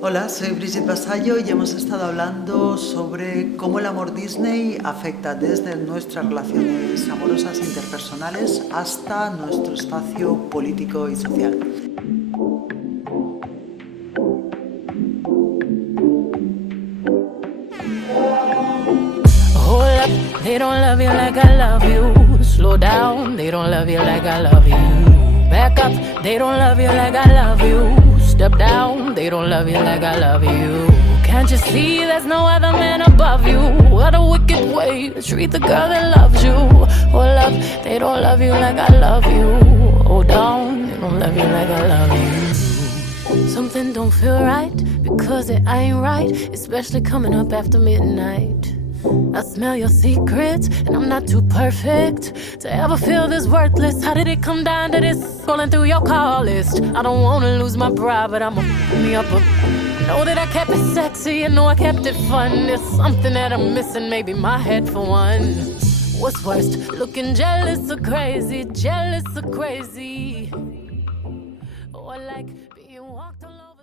Hola, soy Brigitte Vasallo y hemos estado hablando sobre cómo el amor Disney afecta desde nuestras relaciones amorosas interpersonales hasta nuestro espacio político y social. Hold up, they don't love you like I love you. Slow down, they don't love you like I love you. Back up, they don't love you like I love you. Step down, they don't love you like I love you. Can't you see there's no other man above you? What a wicked way to treat the girl that loves you. Hold up, they don't love you like I love you. Hold down, they don't love you like I love you. Something don't feel right because it ain't right, especially coming up after midnight. I smell your secrets, and I'm not too perfect to ever feel this worthless. How did it come down to this? Scrolling through your call list. I don't wanna lose my pride, but I'ma put me up. Know that I kept it sexy, and know I kept it fun. There's something that I'm missing, maybe my head for one. What's worst, looking jealous or crazy, jealous or crazy? Or like being walked all over.